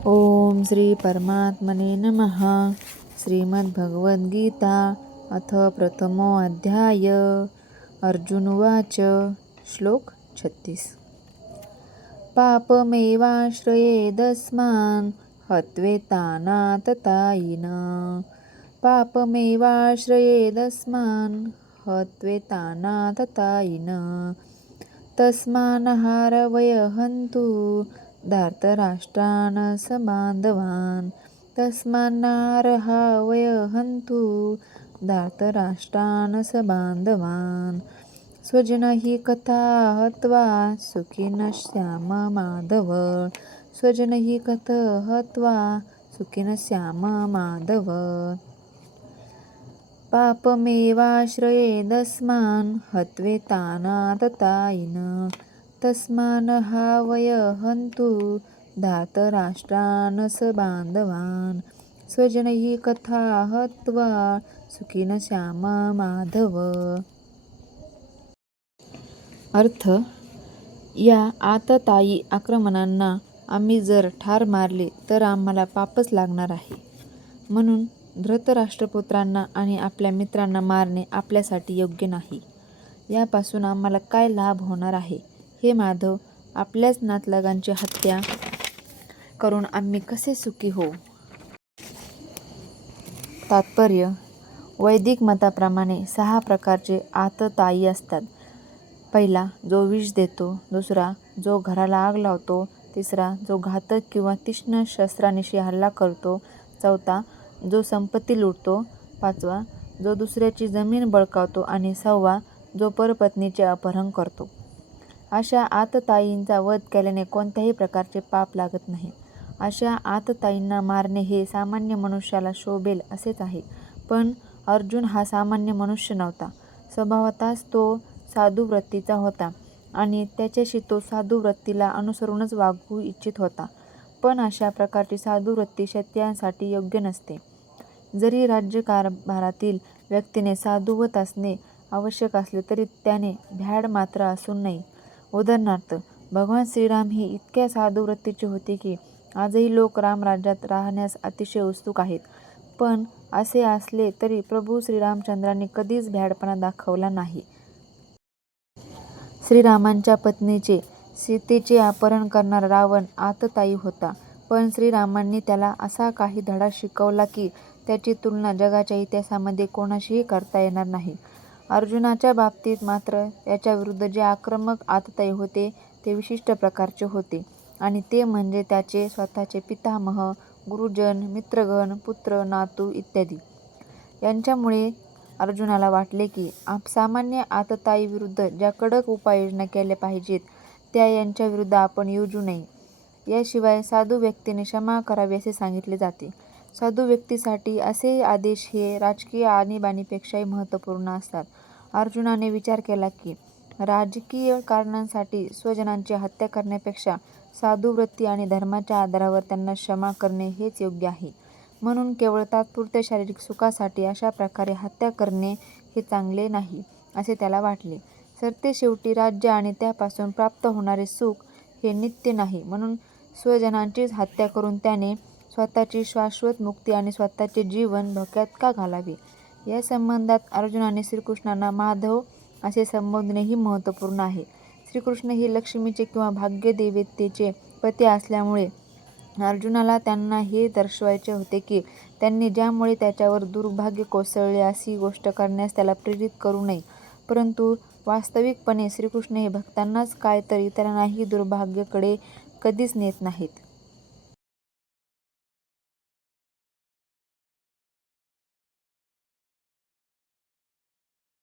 ओम श्री परमात्मने नमः. श्रीमद्भगवद्गीता अथ प्रथमो अध्याय. अर्जुन उवाच. श्लोक 36. पापमेवाश्रयेदस्मान् हत्वेतानाततायिनः. पापमेवाश्रयेदस्मान् हत्वेतानाततायिनः. तस्मान्नाहारवयहन्तु धार्तराष्ट्रान् सबान्धवान्. तस्मान्नाहारवयहन्तु धार्तराष्ट्रान् सबान्धवान्. स्वजन हि कथा हत्वा सुखिनः स्याम माधव. स्वजन हि कथा हत्वा सुखिनः स्याम माधव. पापमेवाश्रयेदस्मान् हत्वेतानाततायिनः. तस्मान्नाहारवयहन्तु धार्तराष्ट्रान् सबान्धवान्. स्वजन हि कथा हत्वा सुखिनः स्याम माधव. अर्थ: या आततायी आक्रमणांना आम्ही जर ठार मारले तर आम्हाला पापच लागणार आहे. म्हणून धृतराष्ट्रपुत्रांना आणि आपल्या मित्रांना मारणे आपल्यासाठी योग्य नाही. यापासून आम्हाला काय लाभ होणार आहे? हे माधव, आपल्याच नातलगांची हत्या करून आम्ही कसे सुखी होऊ? तात्पर्य: वैदिक मताप्रमाणे 6 प्रकारचे आततायी असतात. पहिला, जो विष देतो. दुसरा, जो घराला आग लावतो. तिसरा, जो घातक किंवा तीक्ष्ण शस्त्रानिशी हल्ला करतो. चौथा, जो संपत्ती लुटतो. पाचवा, जो दुसऱ्याची जमीन बळकावतो. आणि 6वा, जो परपत्नीचे अपहरण करतो. अशा आततायींचा वध केल्याने कोणत्याही प्रकारचे पाप लागत नाही. अशा आततायींना मारणे हे सामान्य मनुष्याला शोभेल असेच आहे. पण अर्जुन हा सामान्य मनुष्य नव्हता. स्वभावतःच तो साधू वृत्तीचा होता आणि त्याच्याशी तो साधू वृत्तीला अनुसरूनच वागू इच्छित होता. पण अशा प्रकारची साधू वृत्ती क्षत्रियांसाठी योग्य नसते. जरी राज्यकारभारातील व्यक्तीने साधुवत असणे आवश्यक असले तरी त्याने भ्याड मात्र असू नये. उदाहरणार्थ, भगवान श्रीराम हे इतक्या साधू वृत्तीचे होते की आजही लोक रामराज्यात राहण्यास अतिशय उत्सुक आहेत. पण असे असले तरी प्रभू श्रीरामचंद्रांनी कधीच भ्याडपणा दाखवला नाही. श्रीरामांच्या पत्नीचे, सीतेचे अपहरण करणारा रावण आततायी होता. पण श्रीरामांनी त्याला असा काही धडा शिकवला की त्याची तुलना जगाच्या इतिहासामध्ये कोणाशीही करता येणार नाही. अर्जुनाच्या बाबतीत मात्र याच्याविरुद्ध जे आक्रमक आततायी होते ते विशिष्ट प्रकारचे होते, आणि ते म्हणजे त्याचे स्वतःचे पितामह, गुरुजन, मित्रगण, पुत्र, नातू इत्यादी. यांच्यामुळे अर्जुनाला वाटले की सामान्य आततायीविरुद्ध ज्या कडक उपाययोजना केल्या पाहिजेत त्या यांच्याविरुद्ध आपण योजू नये. याशिवाय साधू व्यक्तीने क्षमा करावी असे सांगितले जाते. साधू व्यक्तीसाठी असे आदेश हे राजकीय आणीबाणीपेक्षाही महत्त्वपूर्ण असतात. अर्जुनाने विचार केला की राजकीय कारणांसाठी स्वजनांची हत्या करण्यापेक्षा साधू वृत्ती आणि धर्माच्या आधारावर त्यांना क्षमा करणे हेच योग्य आहे. म्हणून केवळ तात्पुरत्या शारीरिक सुखासाठी अशा प्रकारे हत्या करणे हे चांगले नाही असे त्याला वाटले. सरतेशेवटी राज्य आणि त्यापासून प्राप्त होणारे सुख हे नित्य नाही. म्हणून स्वजनांचीच हत्या करून त्याने स्वतःची शाश्वत मुक्ती आणि स्वतःचे जीवन धोक्यात का घालावे? या संबंधात अर्जुनाने श्रीकृष्णांना माधव असे संबोधणेही महत्त्वपूर्ण आहे. श्रीकृष्ण हे लक्ष्मीचे किंवा भाग्यदेवतेचे पती असल्यामुळे अर्जुनाला त्यांना हे दर्शवायचे होते की त्यांनी ज्यामुळे त्याच्यावर दुर्भाग्य कोसळले अशी गोष्ट करण्यास त्याला प्रेरित करू नये. परंतु वास्तविकपणे श्रीकृष्ण हे भक्तांनाच काय तर इतरांनाही दुर्भाग्याकडे कधीच नेत नाहीत.